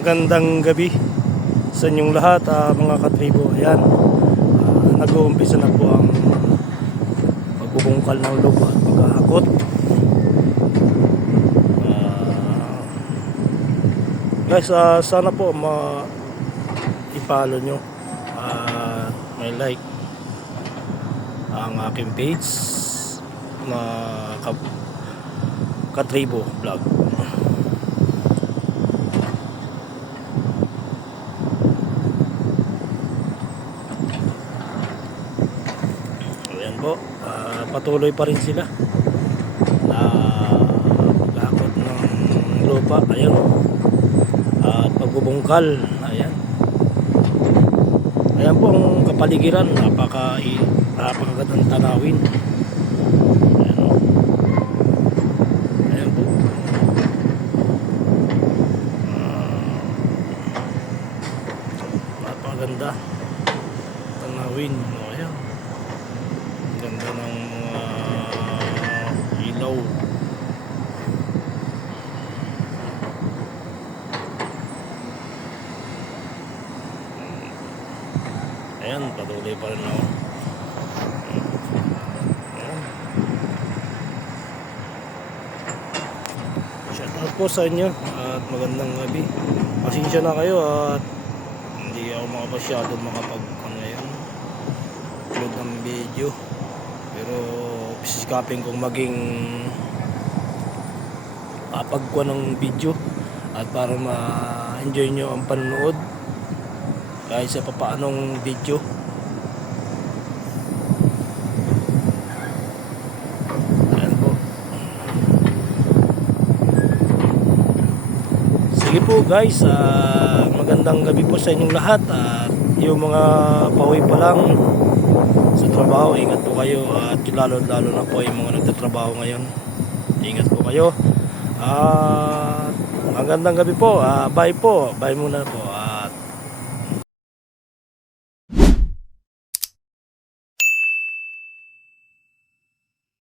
Magandang gabi sa inyong lahat, mga katribo. Ayan, nag-uumpisa na po ang pagbubungkal ng lupa at paghahakot. Guys, sana po i-follow nyo, may like ang aking page na Katribo Vlog. Po, patuloy pa rin sila na paghakot ng lupa. Ayun, at pagbubungkal. Ayan po ang kapaligiran, napakagandang tanawin. Ayan po, napakaganda tanawin. Ayan, ganda ng ilaw. Ayan, patuloy pa rin ako. Ayan. Shout out po sa inyo at magandang gabi. Pasensya na kayo at hindi ako masyado upload ng video, pero sisikapin kong maging papagkuha ng video at para ma-enjoy nyo ang panonood kahit sa papaanong video. Ayan po. Sige po guys, magandang gabi po sa inyong lahat. At yung mga pauwi pa lang sa trabaho, ingat po kayo. At lalo na po yung mga nagtatrabaho ngayon, ingat po kayo. Magandang gabi po. Bye po. Bye muna po.